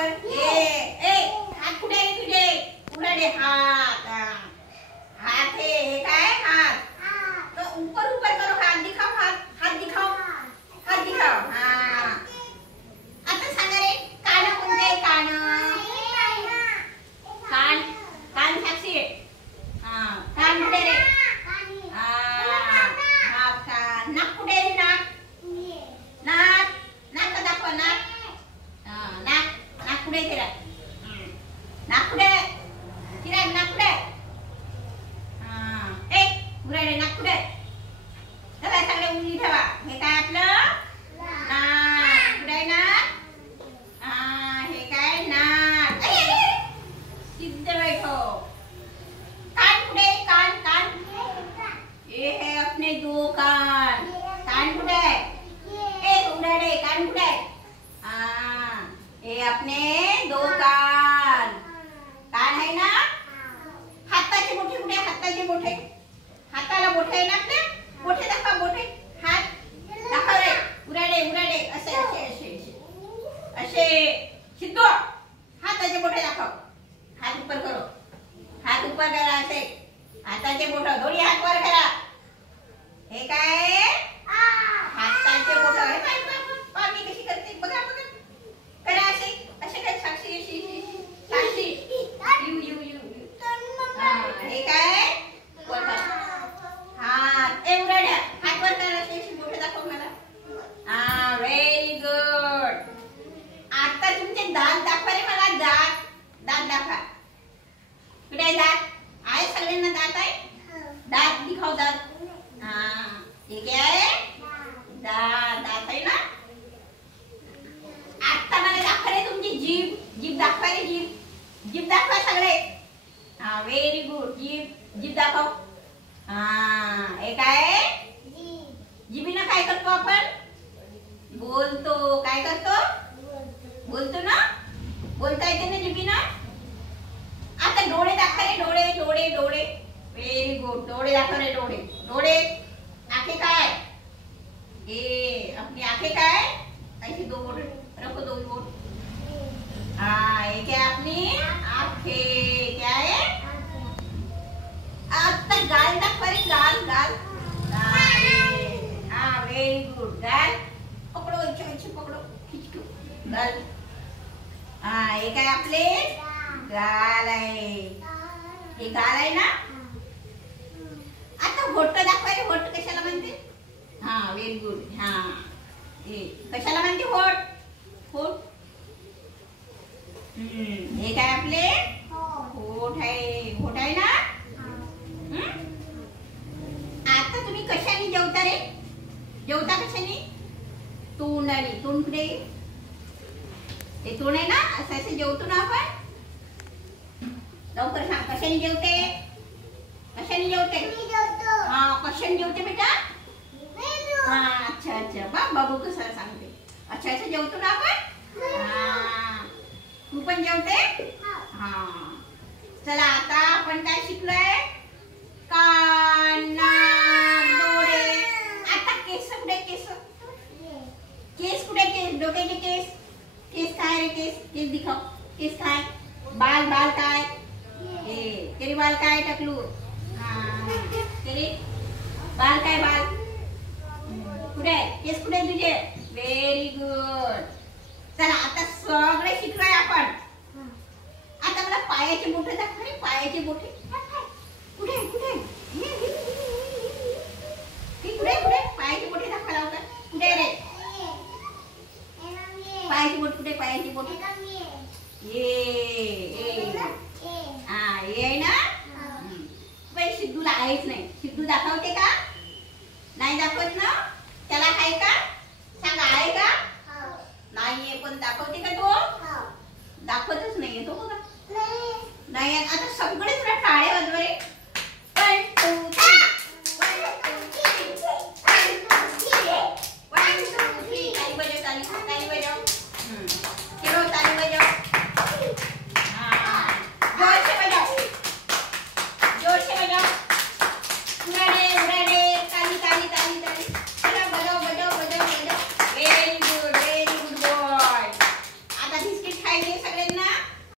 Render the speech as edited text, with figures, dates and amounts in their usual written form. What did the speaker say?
proper A हात कुठे आहे तुझे उघडे हात हात हे काय हात तो ऊपर ऊपर करो हात दिखाओ हात दिखाओ हाँ आता सांगा रे कान कोणते कान कान कान साक्षी हाँ कान कुठे रे हाँ कान नाक कुठे रे नाक नाक दाखवा नाक कुठे तेरा नाक कुठे नाक कुठे उघडे नाक कुठे चला सगळे उंगली ठेवा हे काय आपलं नाक कुठे नाक हे काय नाक सिद्ध बैठो कान कुठे कान ये है अपने दो कान कुठे उघडे कान कुठे ये अपने दो कान है ना हाताचे बोटे कुठे हाताचे बोटे हाताला बोटे आहे ना आपल्या बोटे दाखवा बोटे हात दाखव रे उराडे असे असे असे असे सिद्धो हाताचे बोटे दाखव हात ऊपर करो हात ऊपर करा असे हाताचे बोट दोन्ही हात वर करा हे काय हाताचे बोट हे काय मी कशी करते बघा करा असे असे काय साक्षी यू हे काय हात एवढ्या हात वर करा अशी बोट दाखव मला व्हेरी गुड आता तुमचे दात दाखवा रे मला दात दाखवा कुठे आहे दात आहे सगळ्यांना दात आहे दात दिखाओ दात हे काय आहे दात आहे ना आता मला दाखवा रे तुमची जीभ दाखवा रे जीभ दाखवा सगळे व्हेरी गुड जीभ दाखव हे काय जिभीनं काय करतो आपण बोलतो काय करतो बोलतो ना बोलता येते ना जिभीनं आता डोळे दाखवा रे डोळे व्हेरी गुड डोळे दाखव रे डोळे आंखें काय अपनी आंखें काय ऐसे दो बोट रखो दो बोट ये क्या अपनी आंखें क्या है आता गाल दाखवा रे गाल व्हेरी गुड गाल पकड़ो इच्छे पकड़ो खींच गाल हे काय आपले गाल आहे हे गाल आहे ना आता होठ दाखवा रे होठ कशाला म्हणते व्हेरी गुड कशाला म्हणते होठ हे काय आपले होठ आहे ना आता तुम्ही कशाने जेवता रे जेवता कशाने तोंडाने तोंड कुठे ते तोंड आहे ना असं जेवतो ना आपण लवकर सांग कशाने जेवते कशाने जेवते बेटा अच्छा बाबू कसं सांगते अच्छा जेवतो ना आपण तू पण जेवते चला आता आपण काय शिकलोय कान डोळे आता केस कुठे केस कुठे डोक्याचे केस काय रे केस दिखाओ केस काय बाल काय तेरे बाल काय टकलू तेरे बाल काय कुठे केस कुठे तुझे व्हेरी गुड चला आता सगळे शिकलोय आपण आता मला पायाचे बोटे दाखवा रे पायाचे बोटे कुठे पायाचे बोटे दाखवा लवकर कुठे रे पायाचे बोट ये आहे ना सिद्धूला आहेच नाही सिद्धू दाखवते का नाही दाखवत ना त्याला आहे का सांगा आहे का नाहीये पण दाखवते का तो दाखवतच नाहीये तो बघा नाही आता सगळे तुला टाळे वाजवा रे